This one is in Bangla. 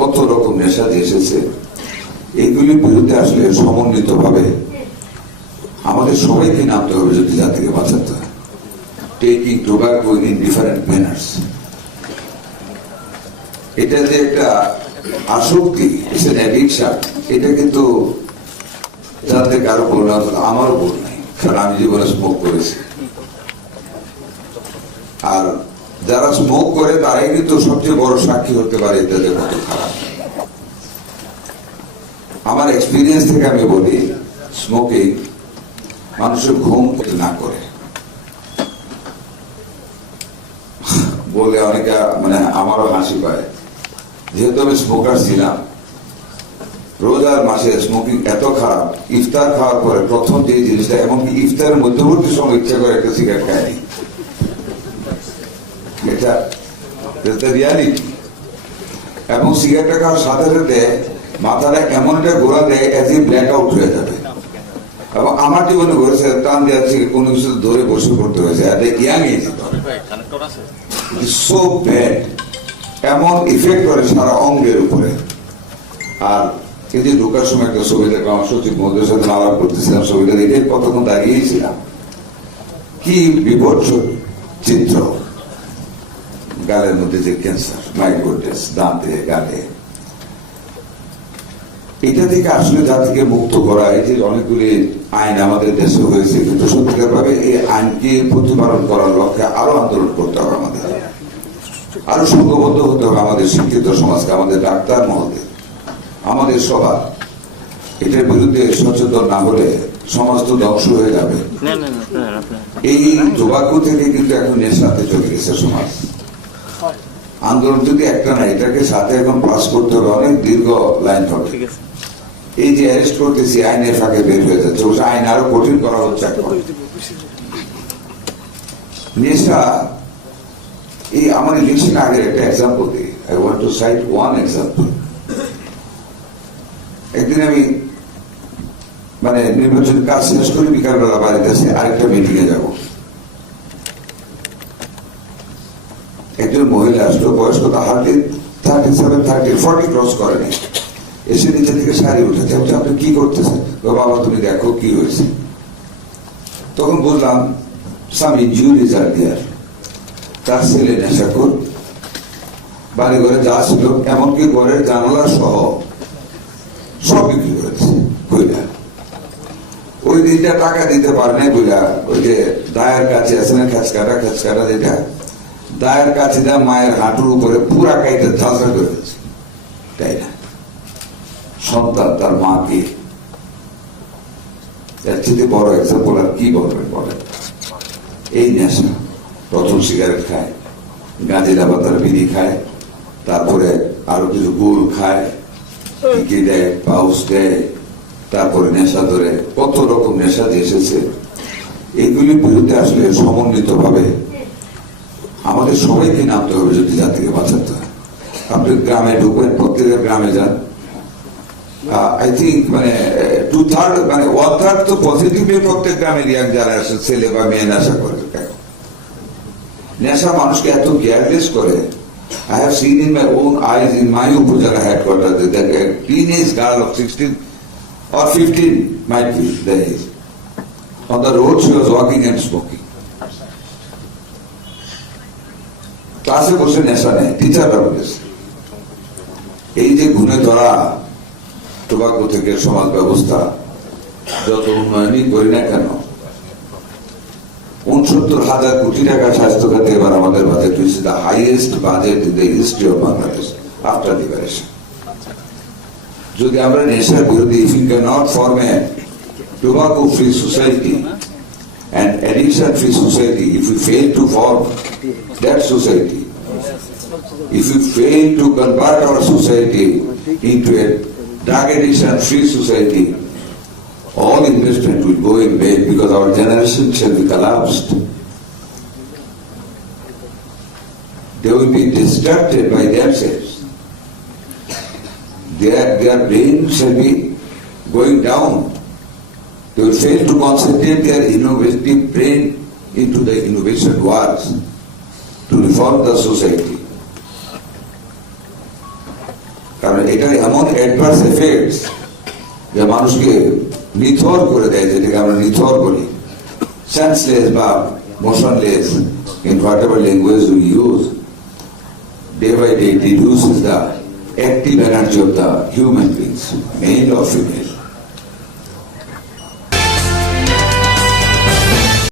কত রকম নেশা যে এসেছে, এইগুলির বিরুদ্ধে আসলে সমন্বিত ভাবে আমাদের সবাইকে নামতে হবে যদি জাতিকে বাঁচাতে হয়। Taking tobacco in different manners, এটা যে একটা আসক্তি, অ্যাডিকশন, এটা কিন্তু যাতে কারো ভুল না, আমারও ভুল নাই, কারণ আমি জীবনে স্মোক করেছি। আর যারা স্মোক করে তারাই কিন্তু সবচেয়ে বড় সাক্ষী হতে পারে এটাতে কত খারাপ। আমার এক্সপিরিয়েন্স থেকে আমি বলি, স্মোকিং মানুষের ঘুম না করে বলে অনেকে, মানে আমারও হাসি পায়। যেহেতু আমি স্মোকার ছিলাম, রোজার মাসে স্মোকিং এত খারাপ, ইফতার খাওয়ার পরে প্রথম যে জিনিসটা, এমনকি ইফতারের মধ্যবর্তী সময় ইচ্ছা করে একটা সিগারেট খায়নি, এটা রিয়ালিটি। এবং সিগারেটটা খাওয়ার সাথে সাথে মাথাটা এমন একটা গোড়া দেয় এজ এ ব্ল্যাক আউট হয়ে যাবে। এবং আমার জীবনে ঘটেছে, টান দেওয়ার থেকে কোনো কিছু ধরে বসে পড়তে হয়েছে, ইয়াং এজ সো ব্যাড, এমন ইফেক্ট করে সারা অঙ্গের উপরে। আর এই যে ঢোকার সময় একটা ছবি দেখলাম, আমার সচিব মহোদয়ের সাথে আলাপ করতেছিলাম, ছবিটা দেখে কতক্ষণ দাঁড়িয়েছিলাম, কি বিভৎস চিত্র। গালের মধ্যে যে ক্যান্সার, মাই গুডনেস, দাঁতে, গালে। এটা থেকে আসলে জাতিকে মুক্ত করা, এই যে অনেকগুলি আইন আমাদের দেশে হয়েছে, কিন্তু সত্যিকার ভাবে এই আইনকে প্রতিপালন করার লক্ষ্যে আরো আন্দোলন করতে হবে আমাদের, আরো সংঘবদ্ধ হতে হবে আমাদের শিক্ষিত সমাজকে, আমাদের ডাক্তার মহলকে, আমাদের সবার। এটার বিরুদ্ধে সচেতন না হলে সমাজ তো ধ্বংস হয়ে যাবে। এই টোবাকো থেকে কিন্তু এখন নেশাতে চলে গেছে সমাজ। আন্দোলন যদি একটা না, এটাকে সাথে এখন পাস করতে হবে, অনেক দীর্ঘ লাইন হবে। এই যে অ্যারেস্ট করতেছি, আইনের ফাঁকে বের হয়ে যাচ্ছে, আইন আরো কঠিন করা হচ্ছে এখন। নেশা, এই আমার ইলেকশন আগের একটা এক্সাম্পল দিই। I want to cite one example. একদিন আমি মানে নির্বাচনের কাজ শেষ করে বিকালবেলা বাড়িতে আসে, আরেকটা মিটিং এ যাব। একজন মহিলা আসলো, বয়স কত, 37-40 ক্রস করেনি, এসে নিচে থেকে শাড়ি উঠেছে। আপনি কি করতেছেন? বাবা তুমি দেখো কি হয়েছে। তখন বললাম, সাম ইনজুরিজ আর দেয়ার। তার ছেলে নেশাখোর, বাড়ি ঘরে যা ছিল, এমনকি ঘরের জানালা সহ সব বিক্রি করেছে কইলা। ওই দিনটা টাকা দিতে পারে না কইলা, ওই যে দায়ের কাছে আছে না, খেচকাটা যেটা, দায়ের কাছে যা মায়ের হাঁটুর উপরে পুরা কাইতে ঝাঁঝরা করে ফেলছে, তাই না? সন্তান তার মাকে, এর চেয়ে বড় এক্সাম্পল আর কি বলবেন বলেন? এই নেশা, প্রথম সিগারেট খায়, গাঁজা পাতার বিড়ি খায়, তারপরে আরো কিছু গুড় খায়, টিকি দেয়, পাউস দেয়, তারপরে নেশা ধরে, কত রকম নেশা যে এসেছে। এইগুলির বিরুদ্ধে আসলে সমন্বিত ভাবে আমাদের সবাইকে নামতে হবে যদি জাতিকে বাঁচাতে হয়। আপনি গ্রামে ঢুকবেন, প্রত্যেকের গ্রামে যান, আই থিঙ্ক মানে 2/3 মানে 1/3 তো পজিটিভলি প্রত্যেক গ্রামে রিয়াক যারা আসে, ছেলে বা মেয়ে নেশা করে। নেশা মানুষকে এত কেয়ারলেস করে। I have seen in my own eyes in my Upazila headquarters that a teenage girl of 16 or 15 might be the age. On the road she was walking and smoking. ক্লাসে বসে নেশা নেই, টিচাররা বলেছে। এই যে গুণে ধরা টোবাকো থেকে সমাজ ব্যবস্থা যত উন্নয়নই করি না কেন, 69,000 কোটি টাকা স্বাস্থ্য খাতে এবার আমাদের বাজেট হয়েছে, the highest budget in the history of Bangladesh after liberation. যদি আমরা নেশার বিরোধী, if we cannot form a tobacco free society and addiction free society, if we fail to form that society, if we fail to convert our society into a drug addiction free society, all investment will go in vain because our generation shall be collapsed. They will be distracted by themselves. Their brain shall be going down. They will fail to concentrate their innovative brain into the innovation works to reform the society. কারণ এটা এমন অ্যাডভার্স এফেক্টস যে মানুষকে নিথর করে দেয়, যেটাকে আমরা নিথর বলি, সেন্সলেস বা motionless in whatever language we use. Day by day it reduces the active energy of the human beings, male or female.